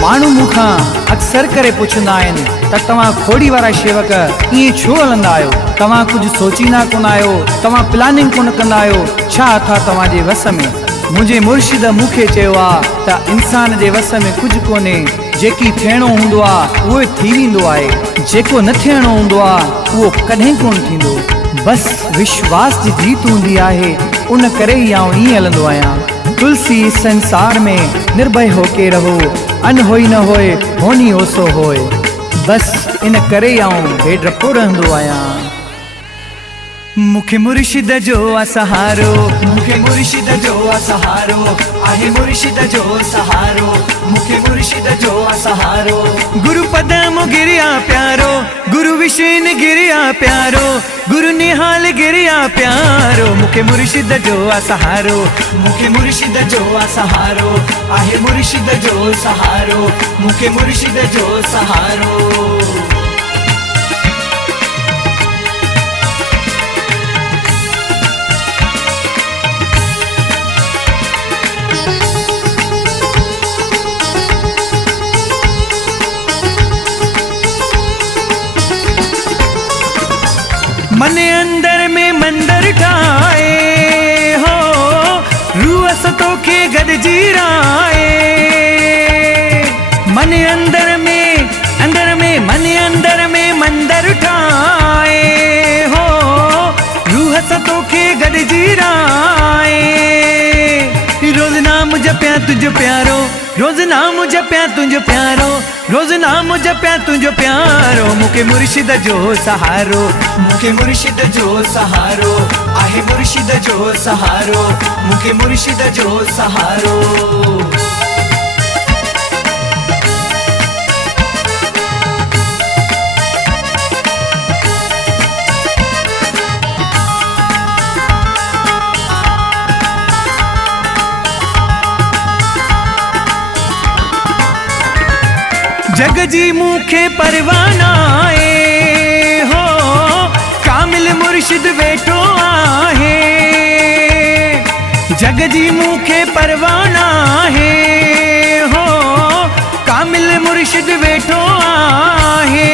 माण्हू मूंखां अक्सर करे पुछंदा आहिनि त तव्हां खोड़ी वारा शेवक ईअं छो हलंदा आहियो? तव्हां कुझु सोचींदा कोन आहियो? तव्हां प्लानिंग कोन कंदा आहियो? छा था तव्हांजे वस में? मुंहिंजे मुर्शिद मूंखे चयो आहे त इंसान जे वस में कुझु कोन्हे। जेकी थियणो हूंदो आहे उहो थी वेंदो आहे, जेको न थियणो हूंदो आहे उहो कॾहिं कोन थींदो। बसि विश्वास जी जीत हूंदी आहे, उन करे ई आउं ईअं हलंदो आहियां। तुलसी संसार में निर्भय होके रहो, अन होई न होए होनी ओसो होए। बसि इन करे आउं बेडरपो रहंदो आहियां। मुखे मुर्शिद जो आ सहारो, मुखे मुर्शिद जो आ सहारो, आहे मुर्शिद जो सहारो, मुखे मुर्शिद जो आ सहारो। गुरु पदम गिरिया प्यारो, गुरु विशेन गिरिया प्यारो, गुरु निहाल गिरिया प्यारो। मुखे मुर्शिद जो आ सहारो, मुखे मुर्शिद जो आ सहारो, आहे मुर्शिद जो सहारो, मुखे मुर्शिद जो सहारो। मन अंदर में मंदर ठाए हो, रूह सतो के गॾिजी राए। मन अंदर में मन अंदर में मंदर ठाए हो, रूह सतो के गॾिजी राए। रोज नाम जपिया तुझो प्यारो, रोज नाम जपिया तुझो प्यारो, रोज नाम जपिया तुझो प्यारो। मुखे मुर्शिद जो सहारो, मुखे मुर्शिद जो सहारो, आहे मुर्शिद जो सहारो, मुखे मुर्शिद जो सहारो। जग जी मुखे परवाना है हो, कामिल मुर्शिद वेठो आहे। जग जी मुखे परवाना है हो, कामिल मुर्शिद वेठो आहे।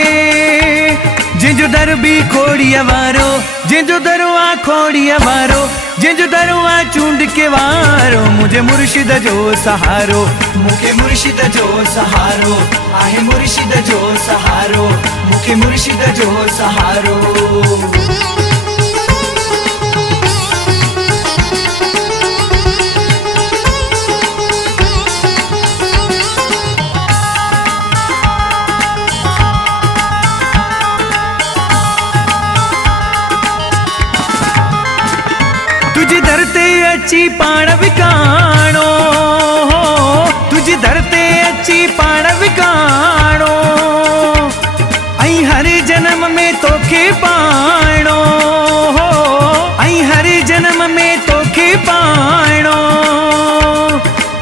जिंजो दर भी खोड़िया वारो, जिंजो दरवा खोड़िया वारो, जिंजो दरवा चूंड के वारो। मुझे मुर्शिद जो सहारो, मुखे मुर्शिद जो सहारो, आहे मुर्शिद जो सहारो, मुखे मुर्शिद जो सहारो। तुझे दर ते अची पाण विकाणो हो, तुझे दर ते अची पाण विकाणो। ऐं हर जन्म में तोखे पाइणो हो, ऐं हर जन्म में तोखे पाइणो।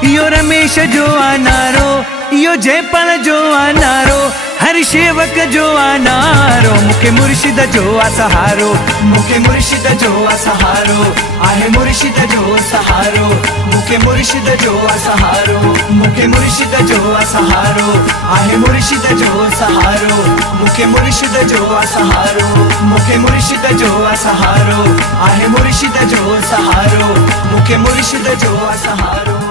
इहो रमेश जो आ नारो, इहो जयपाल जो आ नारो, हर शेवक जो आ नारो। मुखे मुर्शिद जो आ सहारो, मुखे मुर्शिद जो आ सहारो, आहे मुर्शिद जो सहारो, मुखे मुर्शिद जो आ सहारो, मुखे मुर्शिद जो आ सहारो, आहे मुर्शिद जो सहारो, मुखे मुर्शिद जो आ सहारो, मुखे मुर्शिद जो आ सहारो, आहे मुर्शिद जो सहारो, मुखे मुर्शिद जो आ सहारो।